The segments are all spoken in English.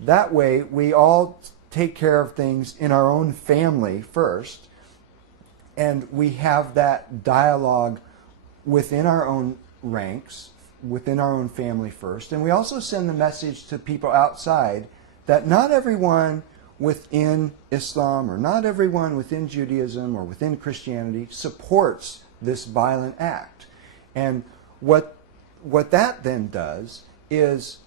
that way we all take care of things in our own family first, and we have that dialogue within our own ranks, within our own family first, and we also send the message to people outside that not everyone within Islam or not everyone within Judaism or within Christianity supports this violent act. And what that then does is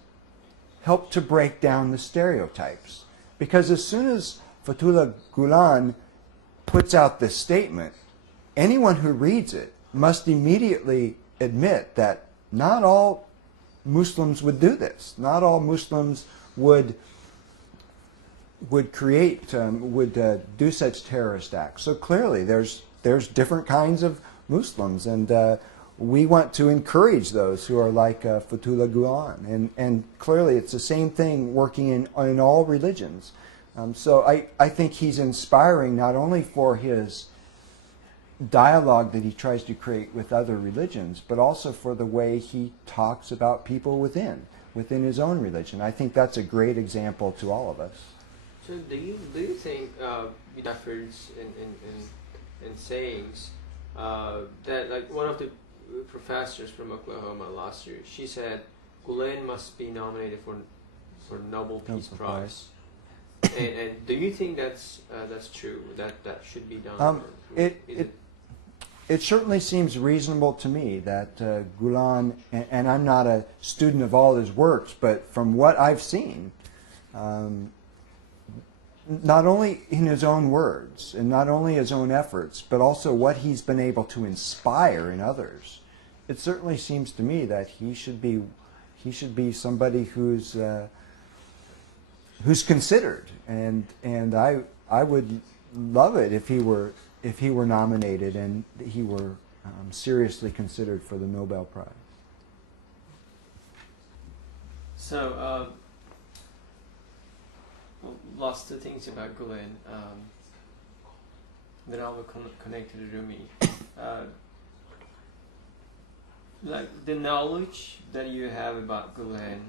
help to break down the stereotypes. Because as soon as Fethullah Gulen puts out this statement, anyone who reads it must immediately admit that not all Muslims would do this. Not all Muslims would do such terrorist acts. So clearly there's different kinds of Muslims, and we want to encourage those who are like Fethullah Gulen. And clearly it's the same thing working in all religions. So I think he's inspiring not only for his dialogue that he tries to create with other religions, but also for the way he talks about people within his own religion. I think that's a great example to all of us. So do you think with efforts and sayings that, like, one of the professors from Oklahoma last year, she said Gulen must be nominated for Nobel Peace Prize. And do you think that's true, that should be done? It certainly seems reasonable to me that Gulen, and I'm not a student of all his works, but from what I've seen, not only in his own words and not only his own efforts, but also what he's been able to inspire in others, it certainly seems to me that he should be somebody who's considered, and I would love it if he were nominated and he were seriously considered for the Nobel Prize. So, last two things about Gulen that I will connect to the Rumi. Like the knowledge that you have about Gulen,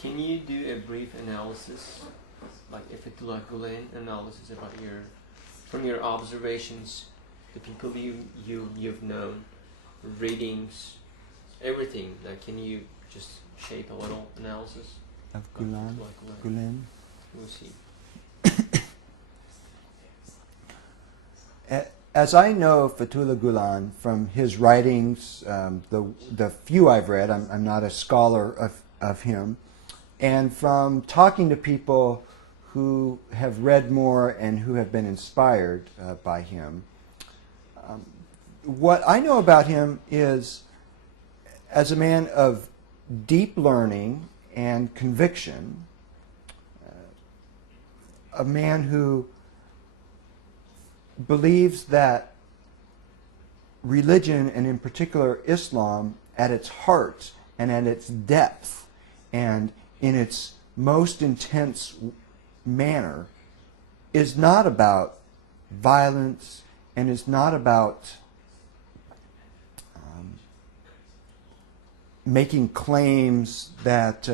can you do a brief analysis, like a Fethullah Gulen analysis about from your observations, the people you've known, readings, everything? Like, can you just shape a little analysis of Gulen? We'll see. As I know Fethullah Gulen from his writings, the few I've read, I'm not a scholar of him, and from talking to people who have read more and who have been inspired by him, what I know about him is as a man of deep learning and conviction, a man who believes that religion, and in particular Islam, at its heart and at its depth and in its most intense manner, is not about violence and is not about making claims that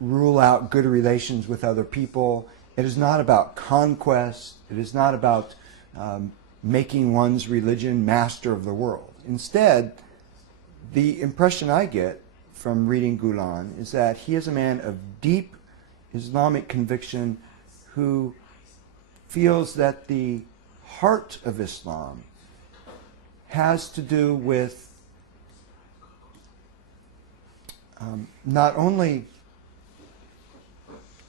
rule out good relations with other people. It is not about conquest. It is not about making one's religion master of the world. Instead, the impression I get from reading Gulen is that he is a man of deep Islamic conviction who feels that the heart of Islam has to do with not only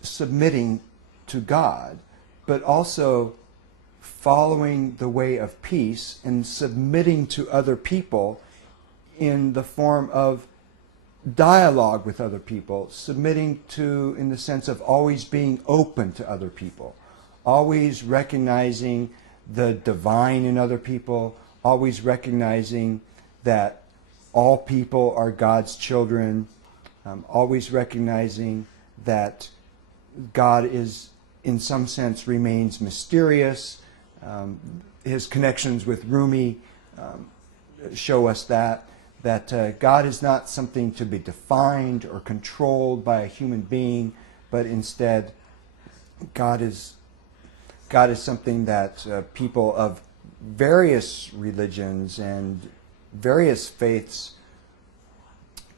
submitting to God, but also following the way of peace and submitting to other people in the form of dialogue with other people, submitting to in the sense of always being open to other people, always recognizing the divine in other people, always recognizing that all people are God's children, always recognizing that God is, in some sense, remains mysterious. His connections with Rumi show us that that God is not something to be defined or controlled by a human being, but instead God is something that people of various religions and various faiths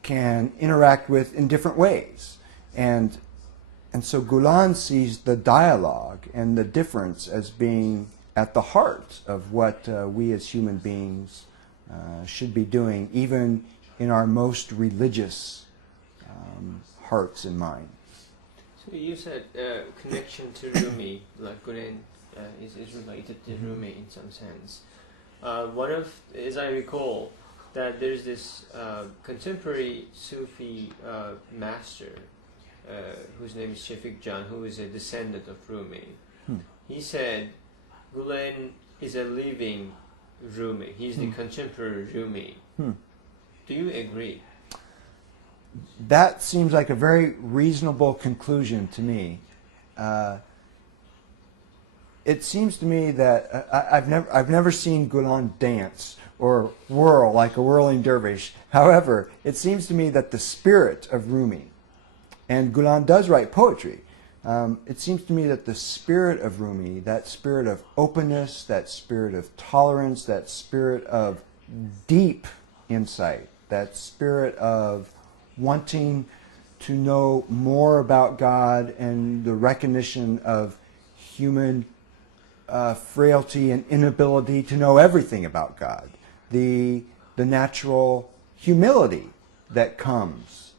can interact with in different ways. And so Gulen sees the dialogue and the difference as being at the heart of what we as human beings should be doing, even in our most religious hearts and minds. So you said connection to Rumi, like Gulen is related to Rumi in some sense. As I recall, that there's this contemporary Sufi master whose name is Shafik Jan, who is a descendant of Rumi. He said Gulen is a living Rumi. He's the contemporary Rumi. Do you agree? That seems like a very reasonable conclusion to me. It seems to me that I've never seen Gulen dance or whirl like a whirling dervish. However, it seems to me that the spirit of Rumi, and Gulen does write poetry, it seems to me that the spirit of Rumi, that spirit of openness, that spirit of tolerance, that spirit of deep insight, that spirit of wanting to know more about God and the recognition of human frailty and inability to know everything about God, the natural humility that comes.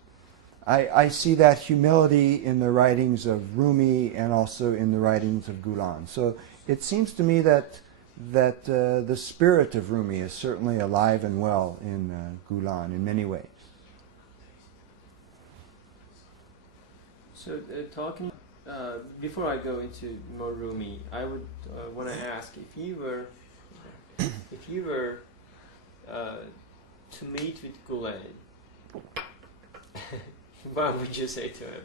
I see that humility in the writings of Rumi and also in the writings of Gulen. So it seems to me that the spirit of Rumi is certainly alive and well in Gulen in many ways. So talking before I go into more Rumi, I would want to ask if you were to meet with Gulen, what would you say to him?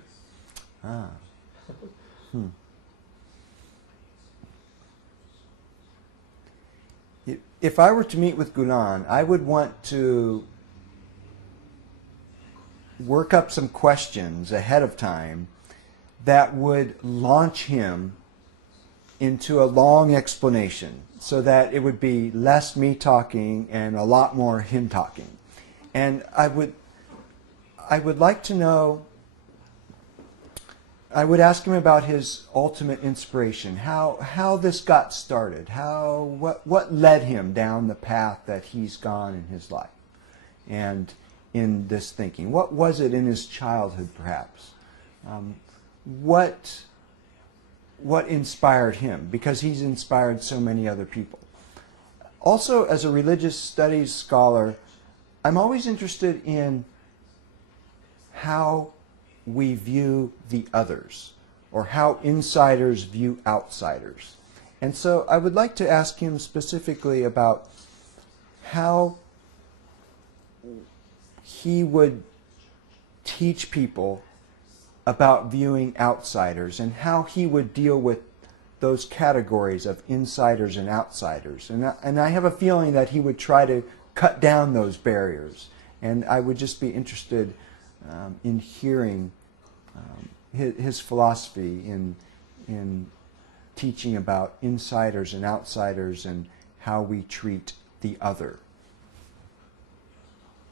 If I were to meet with Gulen, I would want to work up some questions ahead of time that would launch him into a long explanation so that it would be less me talking and a lot more him talking. And I would like to know, I would ask him about his ultimate inspiration, how this got started, what led him down the path that he's gone in his life and in this thinking. What was it in his childhood, perhaps? What inspired him? Because he's inspired so many other people. Also, as a religious studies scholar, I'm always interested in how we view the others, or how insiders view outsiders. And so I would like to ask him specifically about how he would teach people about viewing outsiders and how he would deal with those categories of insiders and outsiders. And I have a feeling that he would try to cut down those barriers. And I would just be interested in hearing his philosophy in teaching about insiders and outsiders and how we treat the other.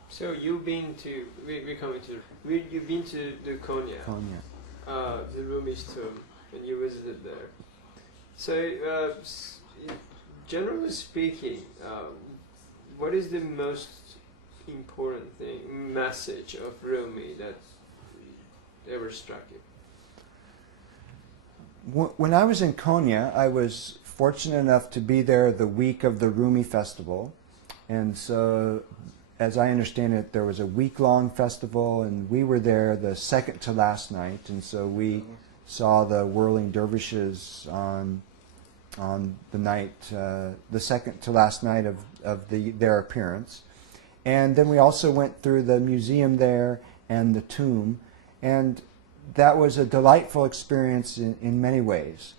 So you've been to you've been to the Konya, the Rumi's tomb, and you visited there. So generally speaking, what is the most important message of Rumi that ever struck you? When I was in Konya, I was fortunate enough to be there the week of the Rumi festival, and so as I understand it, there was a week-long festival, and we were there the second to last night, and so we saw the whirling dervishes on the night, the second to last night of their appearance. And then we also went through the museum there and the tomb, and that was a delightful experience in many ways.